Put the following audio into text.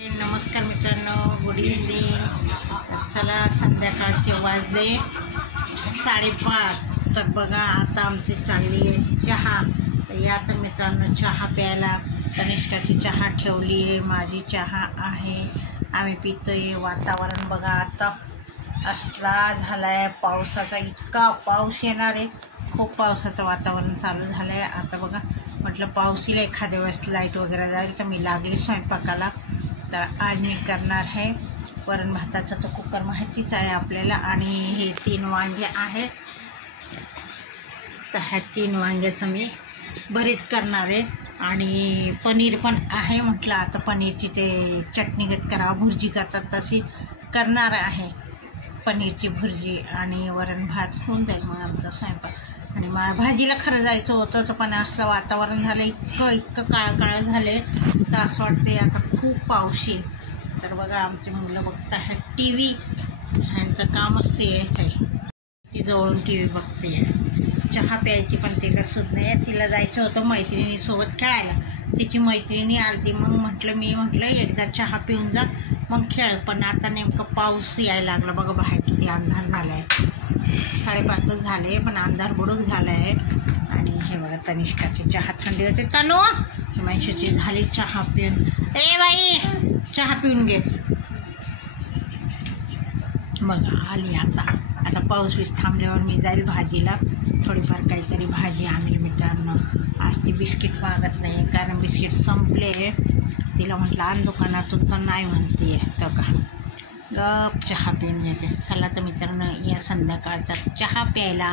नमस्कार मित्रांनो, good evening. चला, संध्याकाळचे वाजले 5:30। तर बघा, आता आमची चालली आहे चहा। या तर मित्रांनो, चहा प्यायला तनिष्काची चहा ठेवली आहे, माझी चहा आहे, आम्ही पितोय। वातावरण बघा, आता असला झाला आहे पावसाचा, इतका पाऊस येणार आहे, खूप पावसाचं वातावरण चालू झालं आहे। आता बघा, म्हटलं पाऊस येईल, एखाद्या वेळेस लाईट वगैरे जाईल, तर मी लागली स्वयंपाकाला। तर आज मी करणार आहे वरण भाताचा, तो कुकर माहितीच आहे आपल्याला। आणि हे 3 वांगे आहेत, तर ह्या 3 वांग्याचं मी भरीत करणार आहे। आणि पनीर पण आहे, म्हटलं आता पनीरची ते चटणीगत करा, भुर्जी करतात तशी करणार आहे, पनीरची भुर्जी। आणि वरण भात होऊन जाईल मग आमचा स्वयंपाक। आणि मला भाजीला खरं जायचं होतं, तर पण असलं वातावरण झालं, इतकं काळं झाले, तर असं वाटते आता खूप पाऊस येईल। तर बघा, आमची मुलं बघता आहे TV, ह्यांचं कामच सिरियस आहे, ती जवळून TV बघते। चहा प्यायची पण तिला सुद्धा नाही, तिला जायचं होतं मैत्रिणीसोबत खेळायला, तिची मैत्रिणी आली, मग मी म्हटलं एकदा चहा पिऊन जा मग खेळ। पण आता नेमकं पाऊस यायला लागला बघा, बाहेर किती अंधार झाला आहे, 5:30 झाले, पण अंधार बुडूक झाला आहे। आणि हे बघा, तनिष्काची चहा थंडी होते, तनु हिमांशूची झाली चहा पिऊन, ए बाई चहा पिऊन घे। बघा आली आता पाऊस बीस थांबल्यावर मी जाईल भाजीला, थोडीफार काहीतरी भाजी आणली मित्रांनो। आज ती बिस्किट मागत नाही, कारण बिस्किट संपले, तिला म्हटलं आण दुकानातून, तर नाही म्हणते। तर का गप चहा पिऊन येते। चला तर मित्रांनो, या संध्याकाळचा चहा प्यायला।